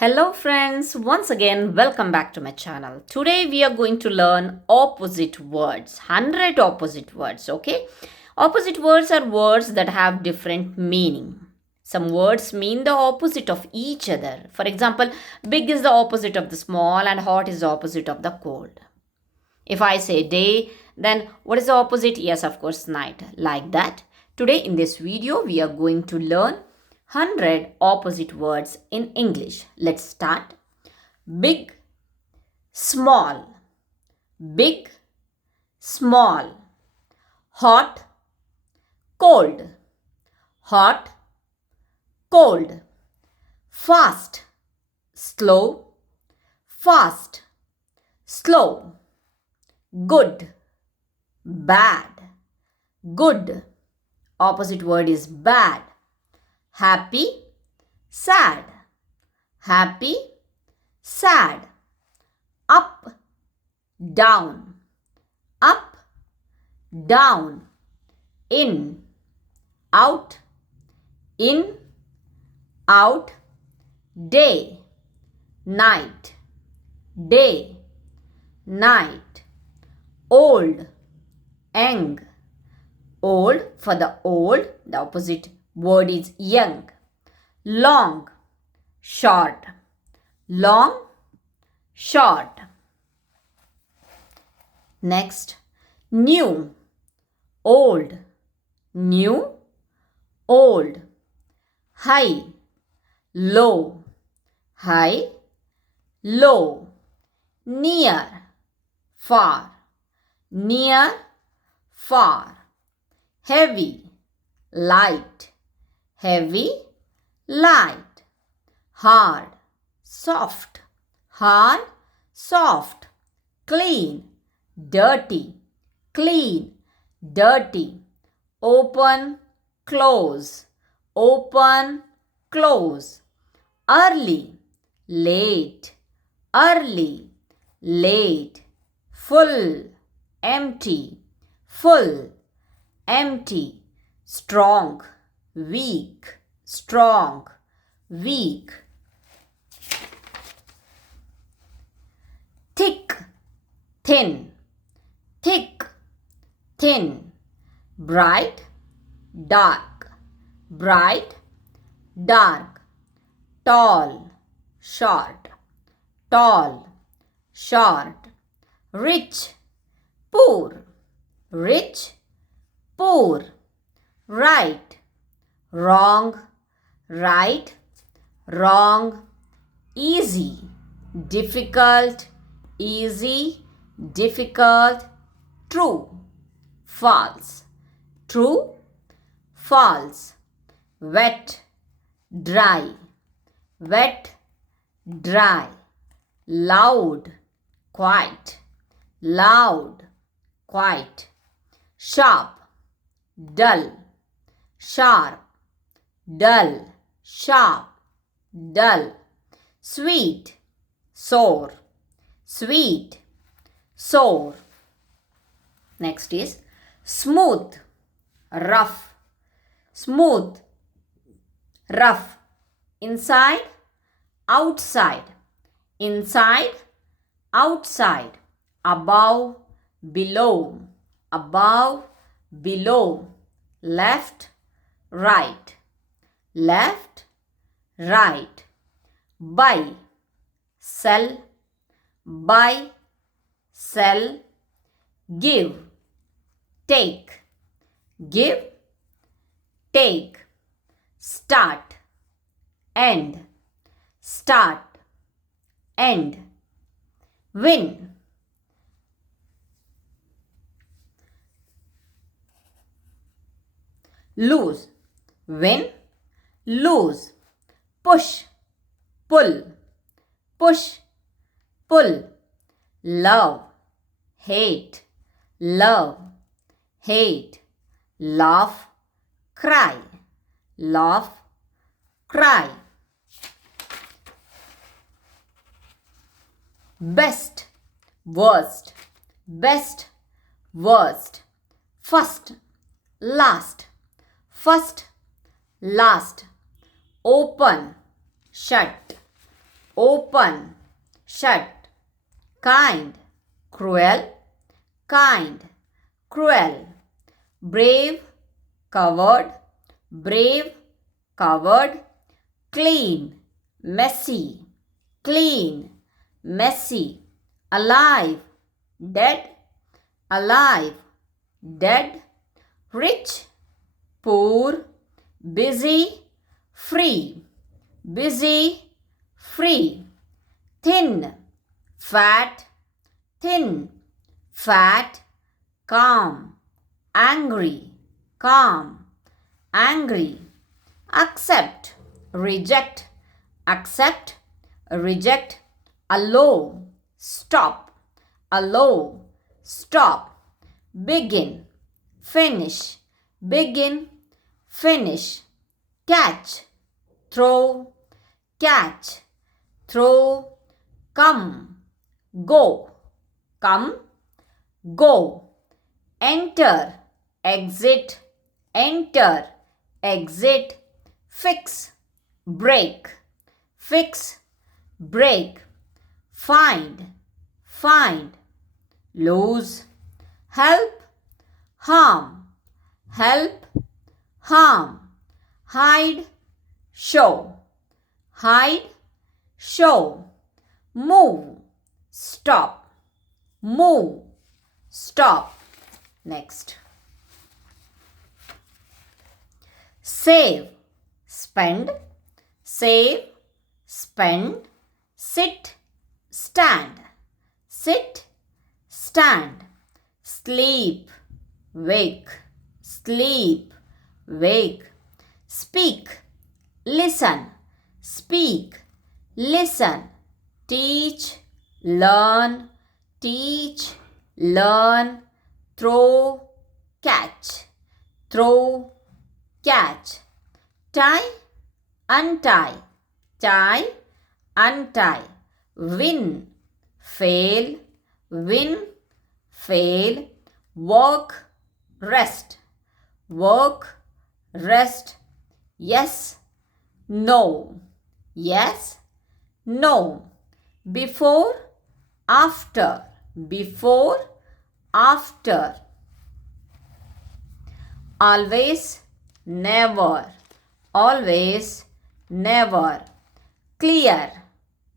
Hello friends, once again welcome back to my channel. Today we are going to learn opposite words, 100 opposite words, okay? Opposite words are words that have different meaning. Some words mean the opposite of each other. For example, big is the opposite of the small and hot is the opposite of the cold. If I say day, then what is the opposite? Yes, of course, night. Like that. Today in this video, we are going to learn 100 opposite words in English. Let's start. Big, small, big, small, hot, cold, hot, cold, fast, slow, fast, slow, good, bad, good. Opposite word is bad. Happy, sad, happy, sad. Up, down, up, down. In, out, day, night, day, night. Old, young. Old, for the old, the opposite word is young. Long, short, long, short. Next, new, old, new, old. High, low, high, low. Near, far, near, far. Heavy, light, heavy, light. Hard, soft, hard, soft. Clean, dirty, clean, dirty. Open, close, open, close. Early, late, early, late. Full, empty, full, empty. Strong, weak, strong, weak. Thick, thin, thick, thin. Bright, dark, bright, dark. Tall, short, tall, short. Rich, poor, rich, poor. Right, wrong, right, wrong. Easy, difficult, easy, difficult. True, false, true, false. Wet, dry, wet, dry. Loud, quiet, loud, quiet. Sharp, dull, sharp, dull, sharp, dull. Sweet, sour, sweet, sour. Next is smooth, rough, smooth, rough. Inside, outside, inside, outside. Above, below, above, below. Left, right, left, right. Buy, sell, buy, sell. Give, take, give, take. Start, end, start, end. Win, lose, win, lose. Push, pull, push, pull. Love, hate, love, hate. Laugh, cry, laugh, cry. Best, worst, best, worst. First, last, first, last. Open, shut, open, shut, kind, cruel, kind, cruel, brave, covered, brave, covered, clean, messy, clean, messy, alive, dead, alive, dead, rich, poor, busy, free, busy, free, thin, fat, thin, fat, calm, angry, calm, angry, accept, reject, accept, reject, allow, stop, allow, stop, begin, finish, begin, finish, catch, throw, catch, throw, come, go, come, go, enter, exit, enter, exit, fix, break, fix, break, find, find, lose, help, harm, help, harm, hide, show, hide, show, move, stop, move, stop. Next. Save, spend, save, spend, sit, stand, sit, stand, sleep, wake, sleep, wake, speak, listen, speak, listen, teach, learn, teach, learn, throw, catch, throw, catch, tie, untie, tie, untie, win, fail, win, fail, work, rest, work, rest, yes, no, yes, no, before, after, before, after, always, never, always, never, clear,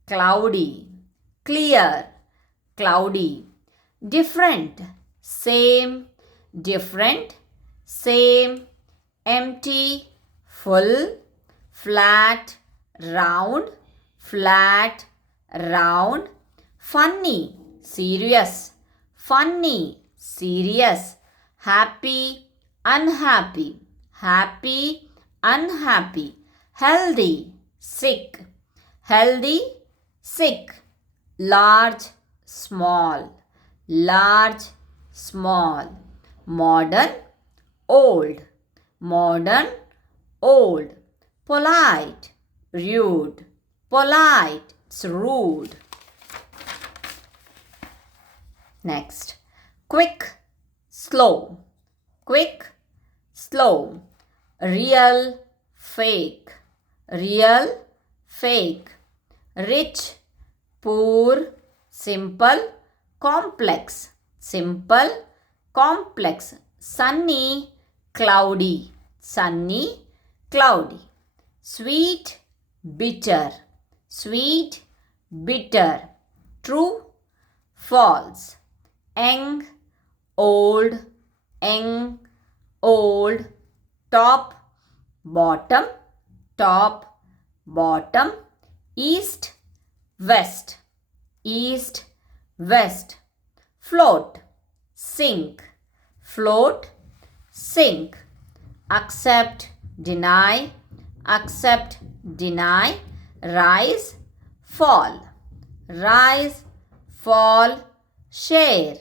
cloudy, clear, cloudy, different, same, different, same, empty, full, flat, round, flat, round, funny, serious, funny, serious, happy, unhappy, happy, unhappy, healthy, sick, healthy, sick, large, small, large, small, modern, old, modern, old, polite, rude, polite, it's rude. Next, quick, slow, quick, slow, real, fake, real, fake, rich, poor, simple, complex, simple, complex, sunny, cloudy, sunny, cloudy, sweet, bitter, sweet, bitter, true, false, young, old, young, old, top, bottom, top, bottom, east, west, east, west, float, sink, float, sink, accept, deny, accept, deny, rise, fall, rise, fall, share,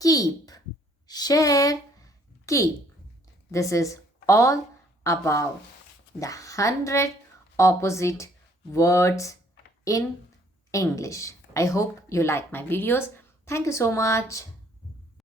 keep, share, keep. This is all about the 100 opposite words in English. I hope you like my videos. Thank you so much.